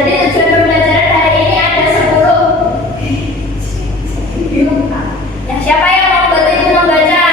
jadi tujuan pembelajaran hari ini ada 10. Ya, siapa yang mau bantu ibu membaca?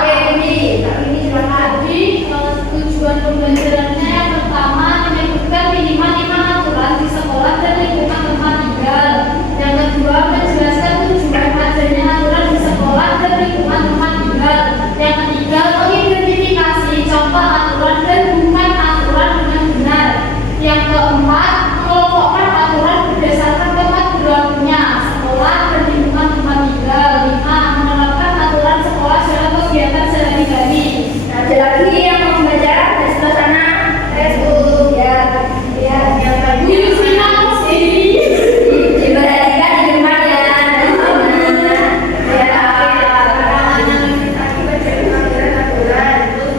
Oke, ini silakan. Jadi tujuan pembelajarannya yang pertama menyebutkan minimal 5 aturan di sekolah dan lingkungan tempat tinggal. Yang kedua menjelaskan tujuan adanya aturan di sekolah dan lingkungan tempat tinggal. Yang ketiga mengidentifikasi contoh aturan dan bukan aturan dengan benar. Yang keempat mengelompokkan aturan berdasarkan tempat berlakunya sekolah dan lingkungan tempat tinggal. 5 menerapkan aturan sekolah dalam kegiatan sehari-hari. Nah, ada lagi yang mau membaca di sebelah sana? Ya, yang tadi. Diperhatikan di rumah ya.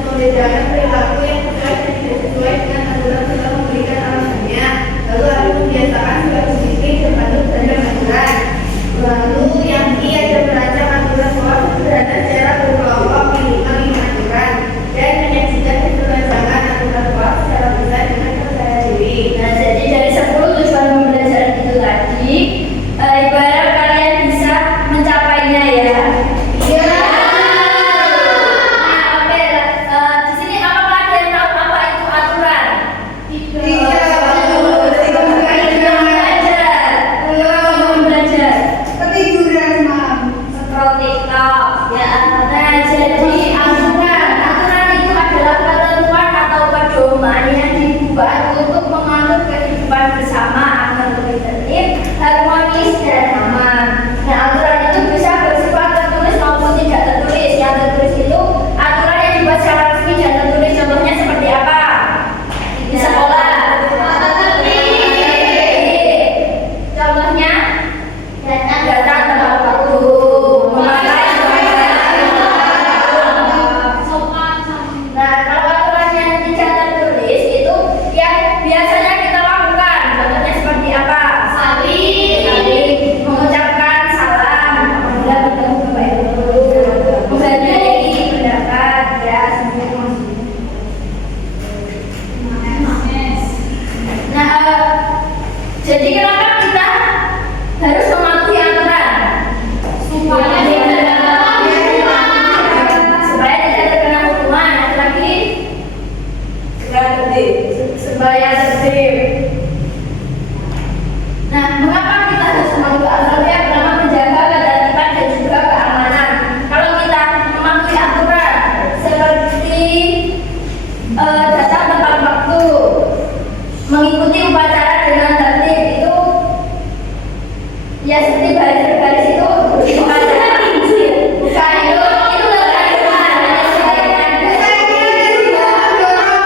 Membedakan perilaku yang tidak sesuai dengan aturan serta memberikan alasannya. Lalu harus membiasakan sikap disiplin dan patuh terhadap aturan. Lalu yang ada merancang aturan sekolah sederhana secara berkelompok minimal 5 aturan dan menyajikan keseluruhan aturan sekolah secara besar dengan percaya diri. Nah, jadi dari 10 tujuan pembelajaran itu tadi, ibarat kalian bisa mencapainya ya. Iya. Nah, oke. Di sini apakah kalian tahu apa itu aturan? Iya. Belum belajar. Ketiduran malam. Scroll TikTok ya. Nah, jadi aturan itu adalah ketentuan atau pedoman yang dibuat untuk mengatur kehidupan bersama agar lebih tertib, harmonis dan aman. Nah, aturan itu bisa bersifat tertulis maupun tidak tertulis. Yang tertulis itu aturan yang dibuat secara resmi dan tertulis. Contohnya seperti apa? Di sekolah. Contohnya datang tepat waktu, memakai Sopan sama Nah, kalau aturan yang tidak tertulis itu yang biasanya kita lakukan. Contohnya seperti apa? Saling mengucapkan salam apabila bertemu baik dulu, menghargai pendapat ya semua. Nah, jadi kenapa kita harus mematuhi aturan? Supaya tidak terkena hukuman. Ada lagi? Supaya tertib. Nah, mengapa kita harus mematuhi aturan? Yang pertama menjaga ketertiban dan juga keamanan. Kalau kita mematuhi aturan seperti datang tepat waktu, mengikuti upacara dengan tertib, itu ya seperti baris-baris itu upacara bukan itu aturan.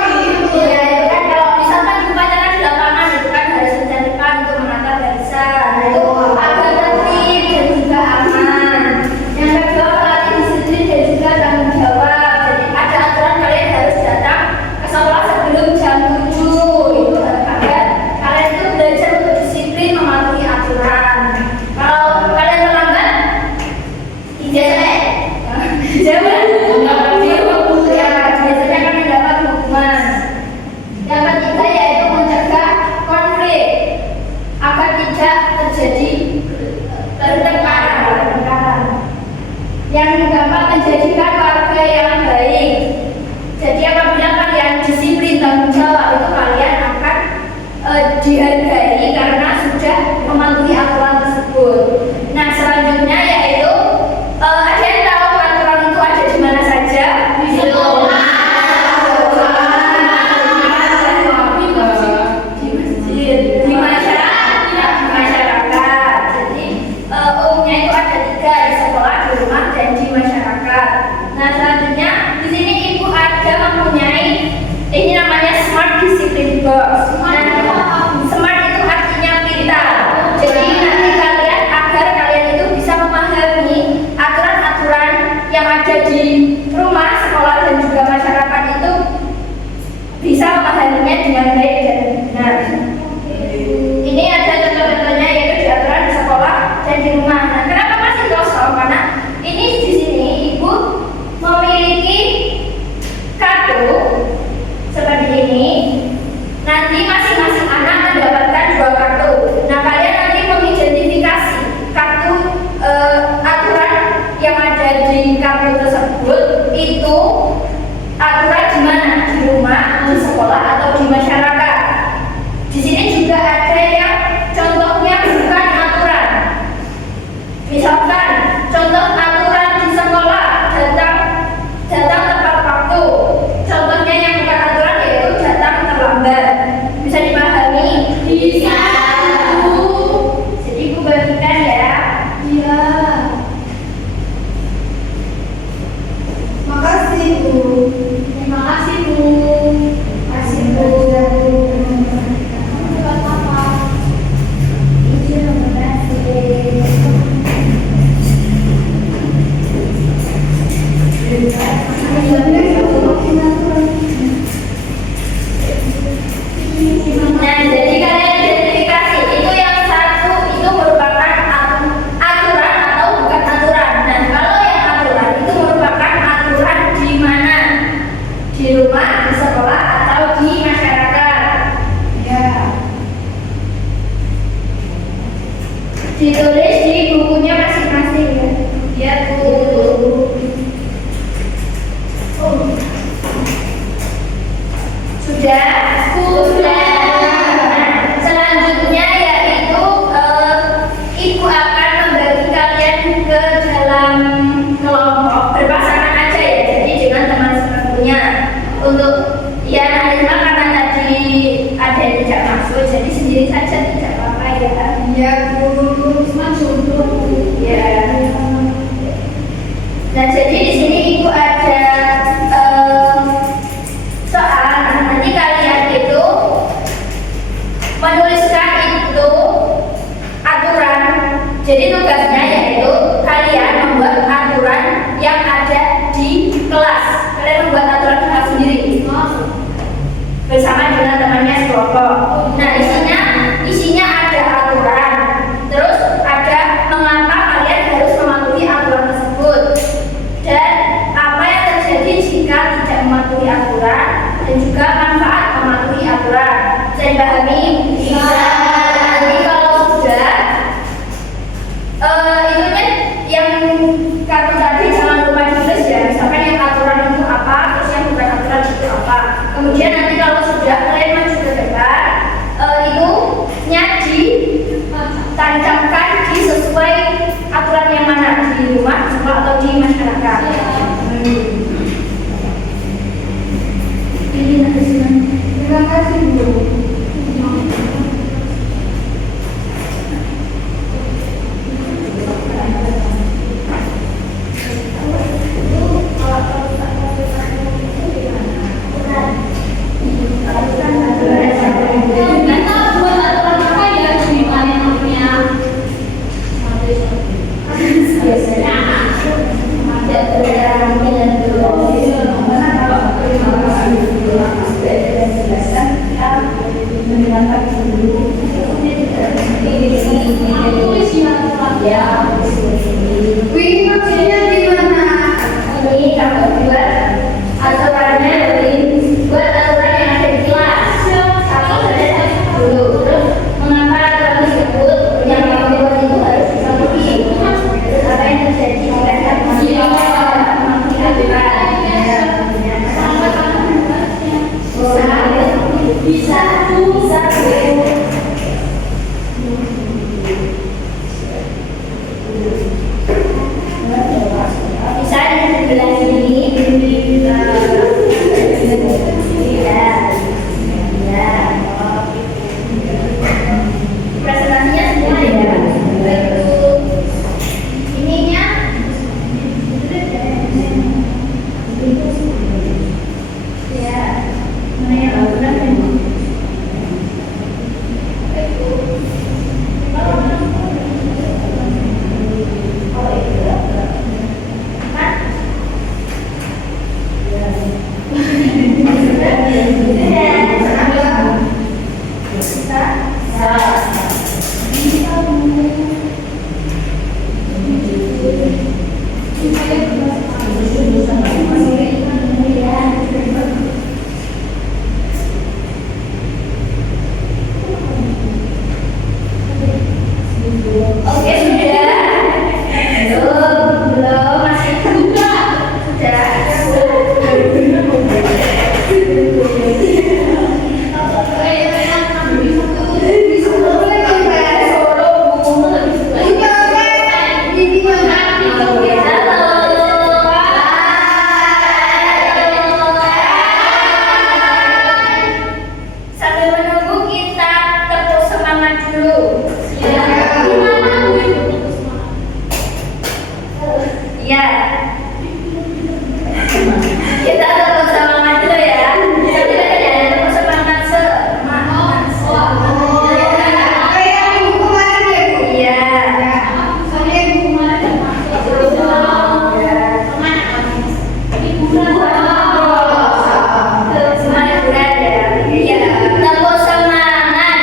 Ya, itu kan kalau misalkan di upacara di lapangan itu kan harus mencantikkan untuk menata barisan. Nah, itu agar tertib dan juga aman. Yang kedua melatih disiplin dan juga tanggung jawab. Jadi ada aturan kalian harus datang ke sekolah sebelum jam 7. Itu agar kalian itu belajar untuk disiplin mematuhi aturan. Kalau kalian terlambat, ijazah jangan ya, biasanya akan mendapat hukuman. Yang ketiga yaitu mencegah konflik agar tidak terjadi pertengkaran. Yang keempat menjadikan warga yang baik. Jadi apabila kalian disiplin tanggung jawab itu kalian akan dihargai karena sudah mematuhi aturan tersebut. Nah, selanjutnya yaitu ada yang tahu aturan itu ada di mana saja? Di sekolah, di masjid, di masyarakat. Jadi umumnya itu ada 3, di sekolah, di rumah, dan di masyarakat. Nah, selanjutnya di sini ibu ada mempunyai ini namanya smart discipline box. Nah, smart itu artinya pintar. Jadi nanti Ditulis di bukunya masing-masing ya. Ya, Bu. Sudah? Sudah. Nah, selanjutnya yaitu Ibu akan membagi kalian ke dalam kelompok berpasangan aja ya. Jadi dengan teman sebagusnya. Untuk ya Naima karena tadi ada yang tidak masuk, jadi sendiri saja tidak apa-apa ya. Ya, Bu. Cuma jodoh. Ya. Nah, jadi di sini Ibu ada soal. Nanti kalian itu menuliskan itu aturan. Jadi tugasnya yaitu kalian membuat aturan yang ada di kelas. Kalian membuat aturan di kelas sendiri bersama dengan temannya sekelompok. Nah, isinya ada aturan. Terus ada mengapa kalian harus mematuhi aturan tersebut dan apa yang terjadi jika tidak mematuhi aturan dan juga manfaat mematuhi aturan. Bisa dipahami? Bisa. Nanti kalau sudah itunya yang kartu tadi jangan lupa ditulis ya. Misalkan yang aturan itu apa, terus yang bukan aturan itu apa. Kemudian nanti kalau sudah kalian maju ke depan, itunya ditancapkan di sesuai aturan yang mana di rumah, di sekolah atau di masyarakat. Terima kasih Bu. Kita buat aturan apa ya di mana namanya? Biasanya ada pendampingan dulu. Tulis ya aturan. Ya, Wih, maksudnya gimana? ini kamu buat aturannya buat aturan yang ada di kelas. Kamu sudah dulu. Terus mengapa aturan tersebut yang kamu buat itu harus dipenuhi? Terus apa yang terjadi jika tidak mematuhi aturan? Bisa. Bisa di sebelah sini. Ya. Presentasinya semua ya. Ininya. Ya. Mana yang aturan memang? Oke, sudah. Belum, masih sudah. Sambil menunggu kita tepuk semangat dulu. Ya. Kita tepuk semangat dulu ya. Sambil ada tepuk semangat semangat. Kayak minggu kemarin ya, Bu? Iya. Saya ibu kemarin Semangat berat ya. Iya. Tepuk semangat.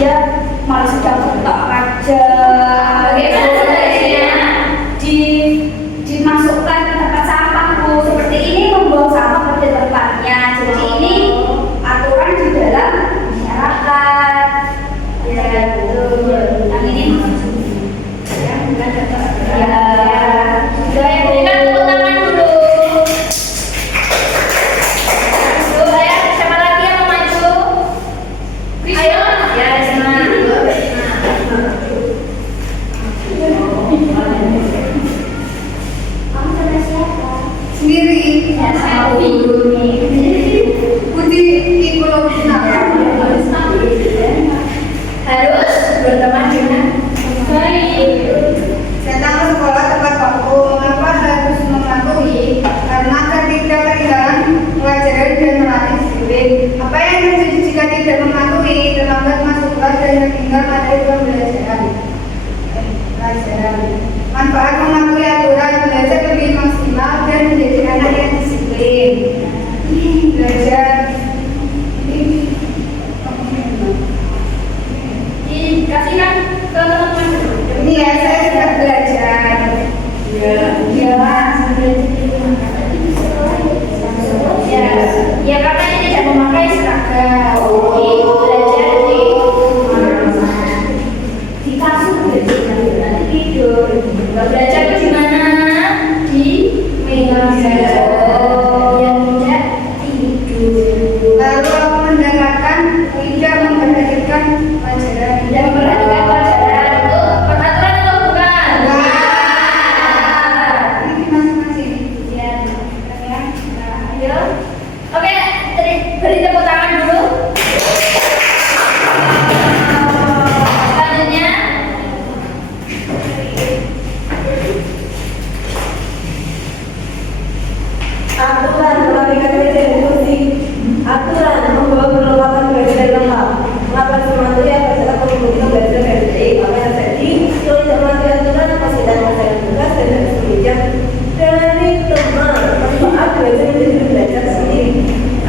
dia malah sedang ketok aja. Bagaimana sebaiknya? Dimasukkan ke tempat sampah Bu. Seperti ini membuang sampah pada tempatnya. Jadi ini aturan di dalam masyarakat. Ya betul. Yang ini ya bukan ketok. Ya sudah ya Bu. Berikan tepuk tangan dulu. Ayo, siapa lagi yang mau maju? Ayo, ya Risma. Kamu sama siapa? Sendiri. Ya sama guru nih. Putih ikut Harus berteman dengan Baik. Datang ke sekolah tepat waktu. Mengapa harus mematuhi? Karena ketika ketinggalan pelajaran dan melatih disiplin. Apa yang terjadi jika tidak mematuhi? Terlambat masuk kelas dan tertinggal materi pembelajaran. Manfaat mematuhi aturan, belajar lebih maksimal dan menjadi anak yang disiplin. Belajar. dikasihkan ke teman-teman dulu. Ini ya, saya sudah belajar. Ya, ya, ya karena ini tidak memakai seragam. Jadi belajar di kasur nanti tidur. Nggak belajar di mana? Di meja yang tidak tidur. Lalu aku mendapatkan tidak memperhatikan pelajaran. Tidak memperhatikan pelajaran itu peraturan atau bukan? Ini masing-masing. Ya, ayo. Oke, beri tepuk tangan dulu. Selanjutnya, Aturan melakukan meja diskusi. Aturan membawa perlengkapan belajar lengkap. Melakukan mematuhi apa saja komunikasi belajar dengan baik. Apa yang terjadi? Kalau tidak mematuhi aturan, pasti tidak melaksanakan tugas dan harus mengejar dari teman. Manfaat belajar menjadi belajar sendiri.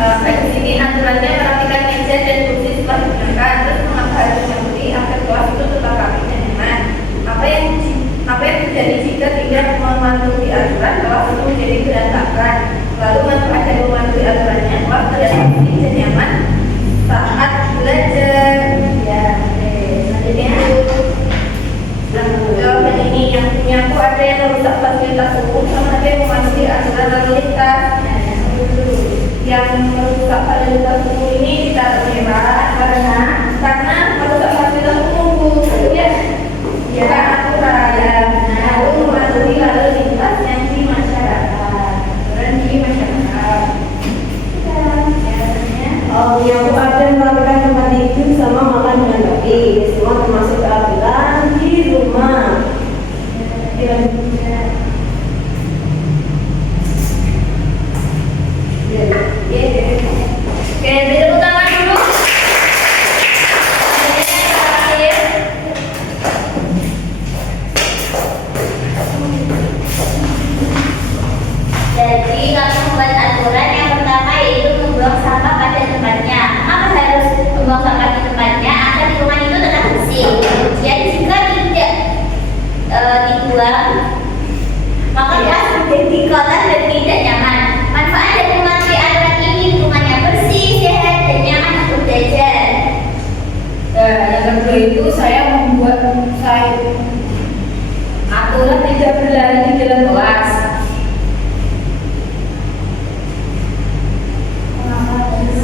Baik, di sini aturannya merapikan meja dan kursi setelah digunakan, terus mengapa harus mematuhi agar kelas itu tetap rapi dan nyaman. Apa yang terjadi jika tidak mematuhi aturan, kelas itu menjadi berantakan. Lalu manfaat dari mematuhi aturannya, kelas terlihat rapi dan nyaman saat belajar. Ya, oke. Selanjutnya, jawaban ini yang punya aku ada yang merusak fasilitas umum sama ada yang mematuhi aturan lalu lintas. Yang merusak fasilitas umum ini ditaruh merah karena merusak fasilitas umum ya bukan aturan ya. Lalu mematuhi lalu lintas yang di masyarakat aturan di masyarakat. Yang aku ada melakukan tempat tidur sama makan dengan baik. Semua termasuk keadilan di rumah. oke, beri tepuk tangan dulu. Selanjutnya yang terakhir. Jadi kalau membuat aturan yang pertama yaitu membuang sampah pada tempatnya. Apa harus membuang sampah di tempatnya agar di rumah itu tetap bersih. Kemudian jika tidak dibuang, maka kelas menjadi kotor dan tidak nyaman. Manfaat dari mematuhi aturan ini rumahnya bersih, sehat, dan nyaman untuk belajar. Yang kedua itu saya membuat aturan tidak berlari di dalam kelas.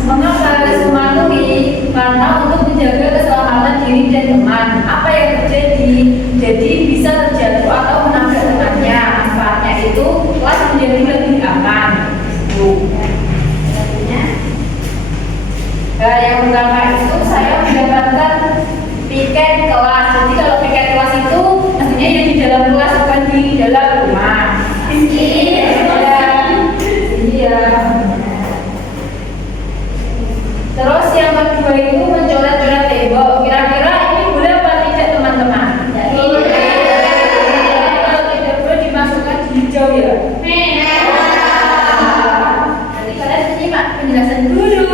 Mengapa harus mematuhi? Karena untuk menjaga keselamatan diri dan teman. Apa yang terjadi? Jadi bisa terjatuh atau menabrak temannya. Manfaatnya itu kelas menjadi lebih aman. Yang pertama itu saya mendapatkan piket kelas. Jadi kalau piket kelas itu maksudnya ya di dalam kelas bukan di dalam rumah. Iya. Terus yang kedua itu mencoret-coret tembok. Kira-kira ini boleh apa tidak teman-teman? Kalau tidak boleh dimasukkan di hijau ya. Nanti kalian simak penjelasan dulu.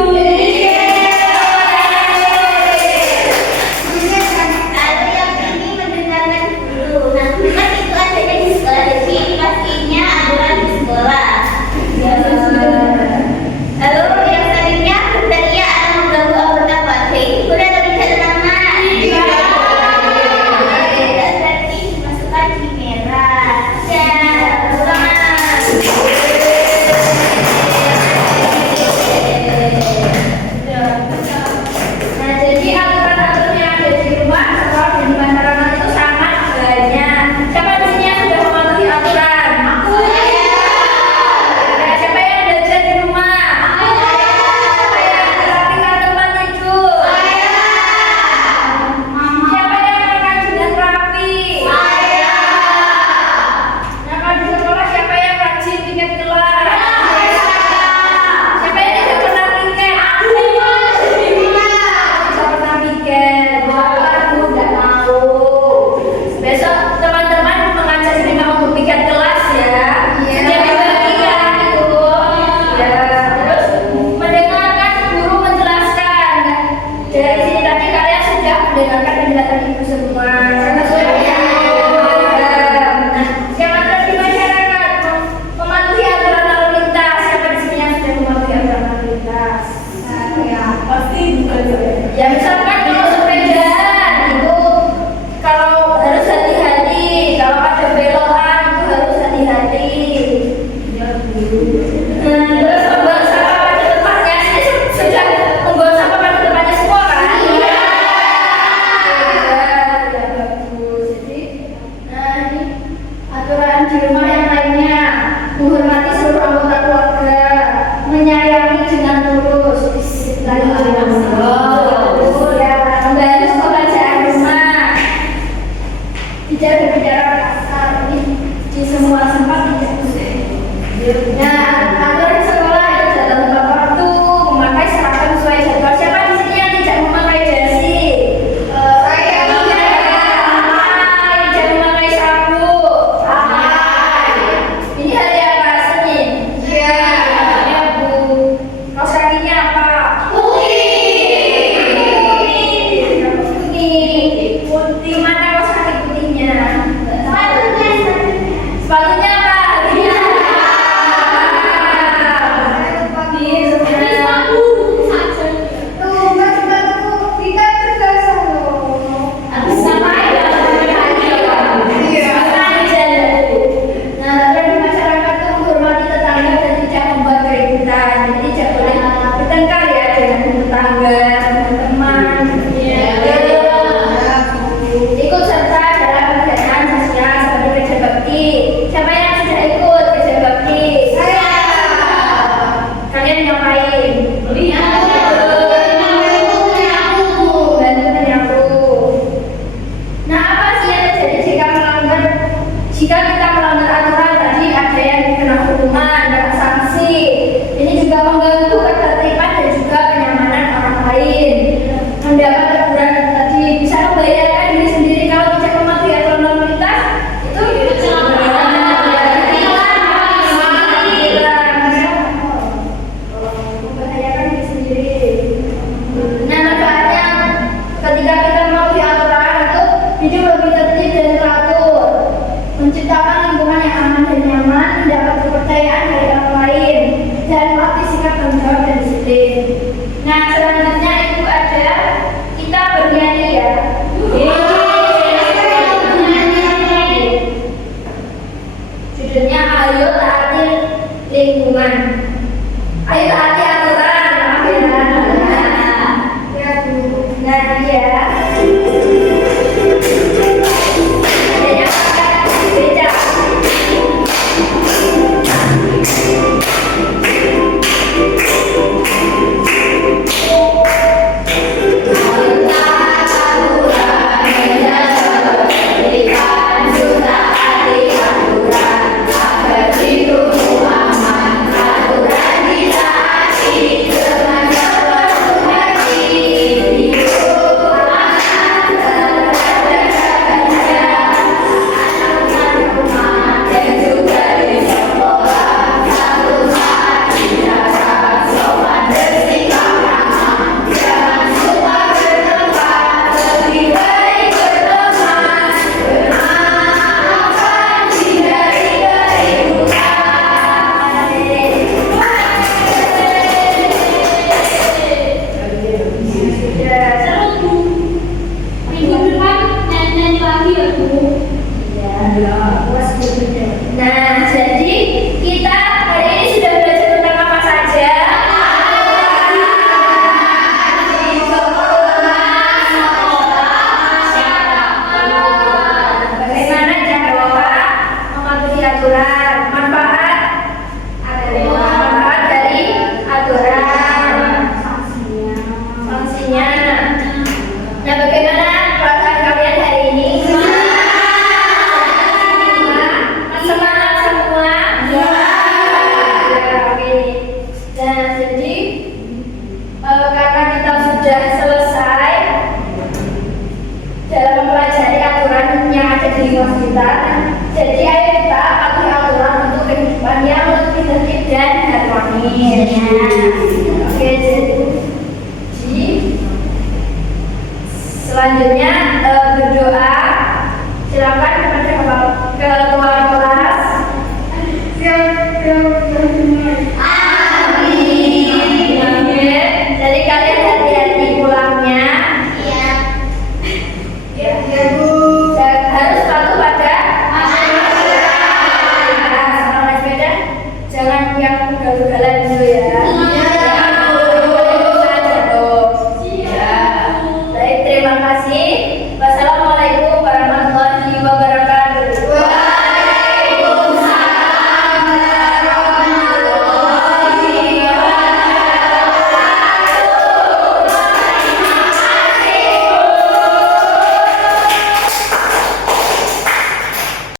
Putih mana kaos kaki putihnya? Sepatunya apa? Iya. Ikut serta dalam kegiatan sosial seperti kerja bakti. Siapa yang sudah ikut kerja bakti? Saya. Kalian ngapain? Bantu menyapu. Nah, apa sih yang terjadi jika kita melanggar aturan tadi? Ada yang dikena hukuman dan sanksi. Ini juga mengganggu ketertiban dan juga kenyamanan orang lain. Mendapat teguran tadi bisa membahayakan diri sendiri kalau tidak mematuhi aturan lalu lintas. Itu membahayakan diri sendiri. Nah, manfaatnya ketika kita mematuhi aturan itu hidup lebih tertib dan teratur, menciptakan lingkungan yang aman dan nyaman, mendapat kepercayaan dari orang lain, dan melatih sikap tanggung jawab dan disiplin. Nah, selanjutnya itu ada kita bernyanyi ya. Judulnya ayo taati lingkungan. Ayo taati aturan. Nah, ya. Adanya pakai beca. Nah, jadi kita hari ini sudah belajar tentang apa saja? Bagaimana cara mematuhi aturan? Manfaat dari aturan. Sanksinya. Nah, bagaimana perasaan kalian hari ini? Semangat semua? Ya. Oke. Dan jadi karena kita sudah selesai dalam mempelajari aturan yang ada di lingkungan kita, jadi ayo kita patuhi aturan untuk kehidupan yang lebih tertib dan harmonis. Oke, jadi selanjutnya berdoa. Silakan kepada ketua kelas. Amin. Jadi kalian hati-hati pulangnya. Iya. Ya, Bu. Dan harus patuh pada aturan. Sama naik sepeda, jangan yang ugal-ugalan dulu ya.